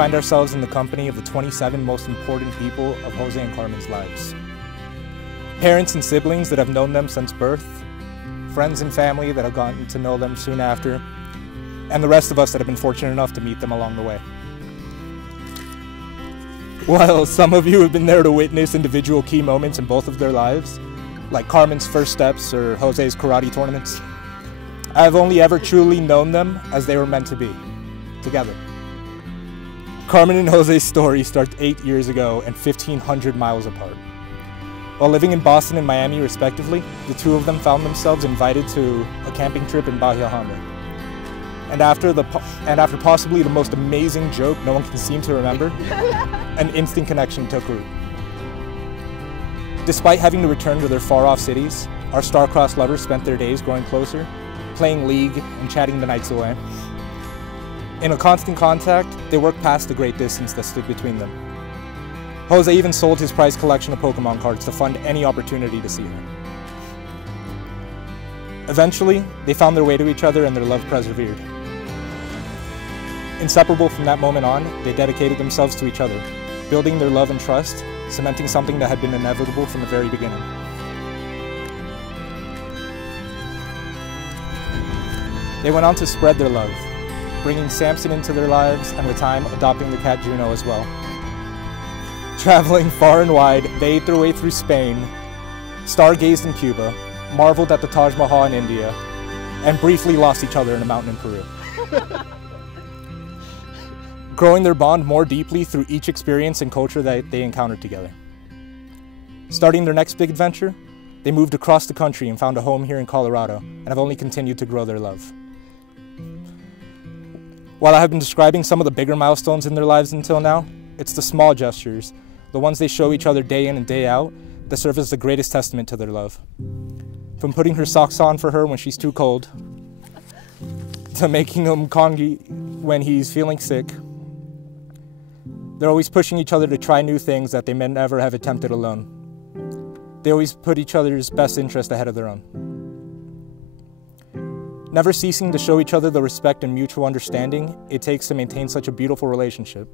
find ourselves in the company of the 27 most important people of Jose and Carmen's lives. Parents and siblings that have known them since birth, friends and family that have gotten to know them soon after, and the rest of us that have been fortunate enough to meet them along the way. While some of you have been there to witness individual key moments in both of their lives, like Carmen's first steps or Jose's karate tournaments, I have only ever truly known them as they were meant to be, together. Carmen and Jose's story starts 8 years ago and 1,500 miles apart. While living in Boston and Miami respectively, the two of them found themselves invited to a camping trip in Bahia Honda. And after possibly the most amazing joke no one can seem to remember, an instant connection took root. Despite having to return to their far-off cities, our star-crossed lovers spent their days growing closer, playing League and chatting the nights away. In a constant contact, they worked past the great distance that stood between them. Jose even sold his prized collection of Pokemon cards to fund any opportunity to see her. Eventually, they found their way to each other and their love persevered. Inseparable from that moment on, they dedicated themselves to each other, building their love and trust, cementing something that had been inevitable from the very beginning. They went on to spread their love, bringing Samson into their lives and with time adopting the cat Juno as well. Traveling far and wide, they ate their way through Spain, stargazed in Cuba, marveled at the Taj Mahal in India, and briefly lost each other in a mountain in Peru. Growing their bond more deeply through each experience and culture that they encountered together. Starting their next big adventure, they moved across the country and found a home here in Colorado and have only continued to grow their love. While I have been describing some of the bigger milestones in their lives until now, it's the small gestures, the ones they show each other day in and day out, that serve as the greatest testament to their love. From putting her socks on for her when she's too cold, to making him congee when he's feeling sick. They're always pushing each other to try new things that they may never have attempted alone. They always put each other's best interest ahead of their own. Never ceasing to show each other the respect and mutual understanding it takes to maintain such a beautiful relationship.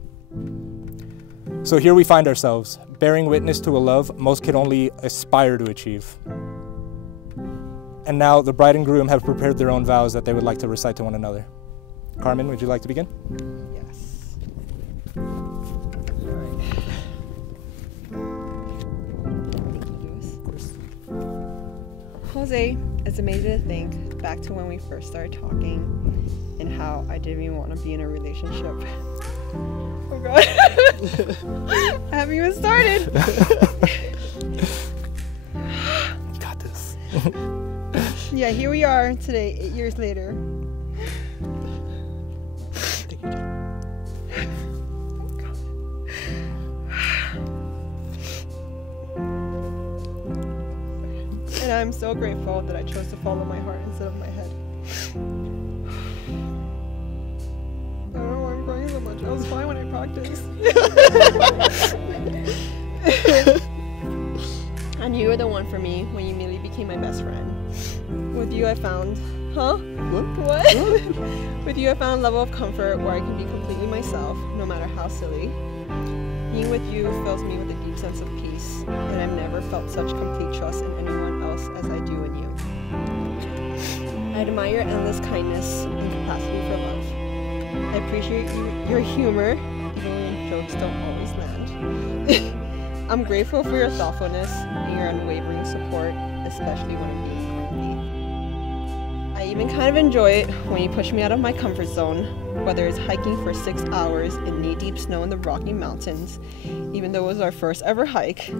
So here we find ourselves, bearing witness to a love most can only aspire to achieve. And now the bride and groom have prepared their own vows that they would like to recite to one another. Carmen, would you like to begin? Yes. Jose, it's amazing to think back to when we first started talking and how I didn't even want to be in a relationship. Oh God. I haven't even started. Got this. Yeah, here we are today, 8 years later. And I'm so grateful that I chose to follow my heart instead of my head. I don't know why I'm crying so much. I was fine when I practiced. And you were the one for me when you immediately became my best friend. With you I found... Huh? What? With you I found a level of comfort where I can be completely myself, no matter how silly. Being with you fills me with a deep sense of peace, and I've never felt such complete trust in anyone else as I do in you. I admire your endless kindness and capacity for love. I appreciate your humor, even when your jokes don't always land. I'm grateful for your thoughtfulness and your unwavering support, especially when I'm being grumpy. I even kind of enjoy it when you push me out of my comfort zone, whether it's hiking for 6 hours in knee-deep snow in the Rocky Mountains, even though it was our first ever hike,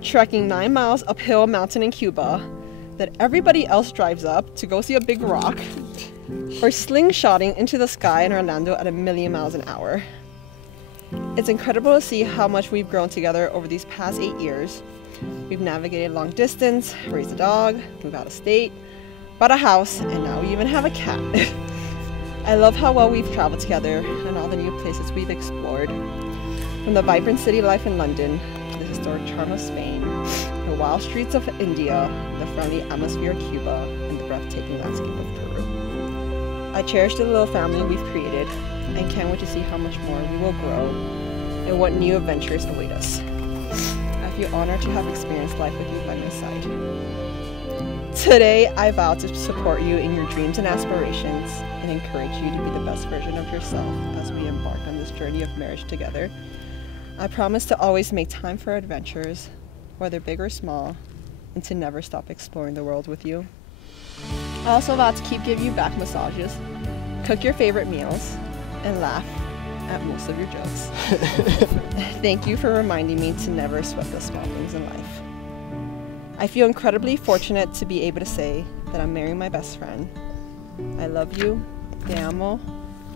trekking 9 miles uphill a mountain in Cuba that everybody else drives up to go see a big rock, or slingshotting into the sky in Orlando at 1,000,000 miles an hour. It's incredible to see how much we've grown together over these past 8 years. We've navigated long distance, raised a dog, moved out of state, bought a house, and now we even have a cat. I love how well we've traveled together and all the new places we've explored. From the vibrant city life in London, to the historic charm of Spain, the wild streets of India, the friendly atmosphere of Cuba, and the breathtaking landscape of Peru. I cherish the little family we've created, and can't wait to see how much more we will grow and what new adventures await us. I feel honored to have experienced life with you by my side. Today, I vow to support you in your dreams and aspirations and encourage you to be the best version of yourself as we embark on this journey of marriage together. I promise to always make time for adventures, whether big or small, and to never stop exploring the world with you. I also vow to keep giving you back massages, cook your favorite meals, and laugh at most of your jokes. Thank you for reminding me to never sweat the small things in life. I feel incredibly fortunate to be able to say that I'm marrying my best friend. I love you, te amo,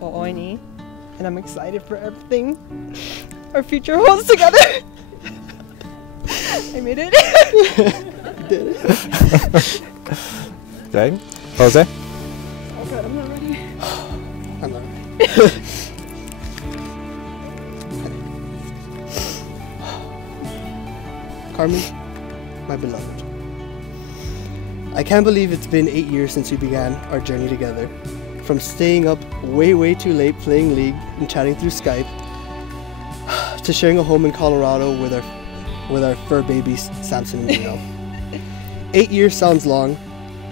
o'oini, and I'm excited for everything our future holds together. I made it. Did it? Okay. Jose? Oh god, I'm not ready. I'm not ready. Carmen, my beloved. I can't believe it's been 8 years since we began our journey together. From staying up way too late playing League and chatting through Skype, to sharing a home in Colorado with our fur babies, Samson and Bruno. 8 years sounds long,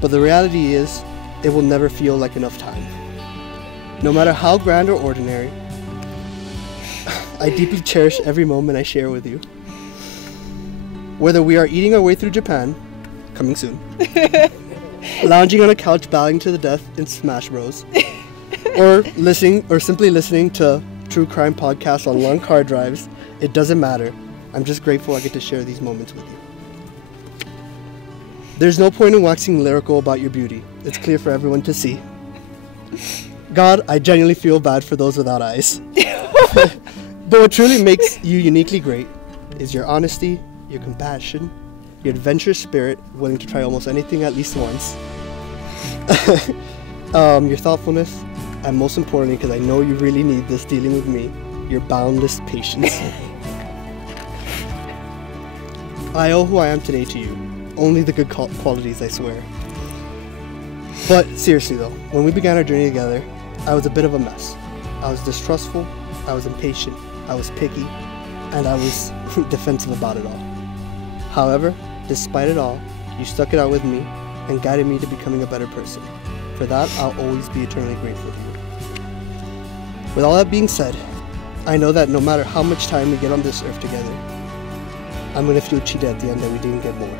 but the reality is, it will never feel like enough time. No matter how grand or ordinary, I deeply cherish every moment I share with you. Whether we are eating our way through Japan, coming soon, lounging on a couch bowing to the death in Smash Bros, or simply listening to true crime podcasts on long car drives, it doesn't matter. I'm just grateful I get to share these moments with you. There's no point in waxing lyrical about your beauty. It's clear for everyone to see. God, I genuinely feel bad for those without eyes. But what truly makes you uniquely great is your honesty, your compassion, your adventurous spirit, willing to try almost anything at least once, your thoughtfulness, and most importantly, because I know you really need this dealing with me, your boundless patience. I owe who I am today to you. Only the good qualities, I swear. But seriously though, when we began our journey together, I was a bit of a mess. I was distrustful, I was impatient, I was picky, and I was defensive about it all. However, despite it all, you stuck it out with me and guided me to becoming a better person. For that, I'll always be eternally grateful to you. With all that being said, I know that no matter how much time we get on this earth together, I'm gonna feel cheated at the end that we didn't get more.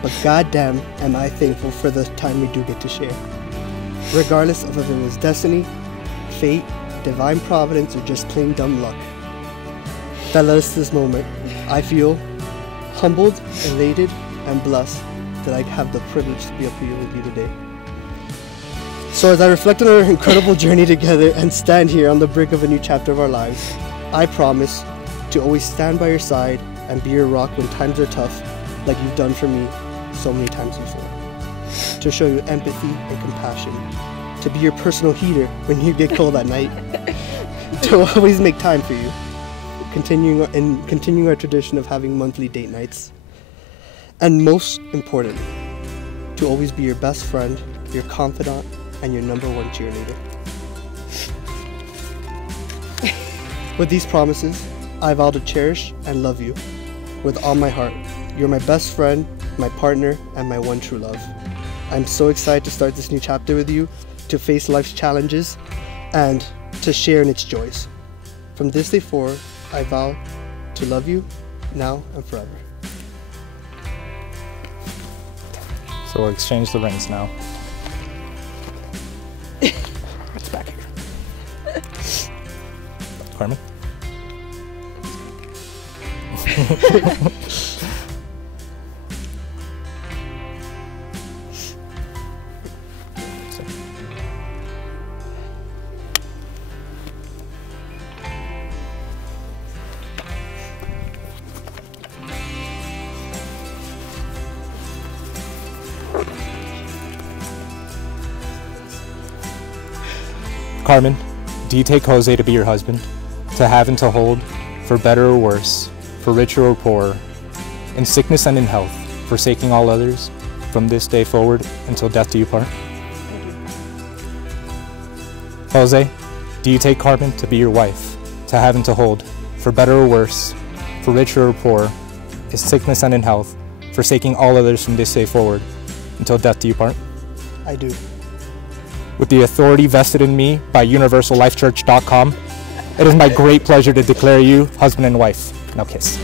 But goddamn am I thankful for the time we do get to share. Regardless of if it was destiny, fate, divine providence, or just plain dumb luck that led us to this moment, I feel humbled, elated, and blessed that I have the privilege to be up here with you today. So as I reflect on our incredible journey together and stand here on the brink of a new chapter of our lives, I promise to always stand by your side and be your rock when times are tough, like you've done for me so many times before. To show you empathy and compassion, to be your personal heater when you get cold at night, to always make time for you, continuing our tradition of having monthly date nights, and most importantly, to always be your best friend, your confidant, and your #1 cheerleader. With these promises, I vow to cherish and love you with all my heart. You're my best friend, my partner, and my one true love. I'm so excited to start this new chapter with you, to face life's challenges, and to share in its joys. From this day forward, I vow to love you now and forever. So we'll exchange the rings now. It's back here. Carmen? Carmen, do you take Jose to be your husband? To have and to hold, for better or worse, for richer or poorer, in sickness and in health, forsaking all others, from this day forward until death do you part? Jose, do you take Carmen to be your wife, to have and to hold, for better or worse, for richer or poor, in sickness and in health, forsaking all others from this day forward, until death do you part? I do. With the authority vested in me by universallifechurch.com, it is my great pleasure to declare you husband and wife. Now kiss.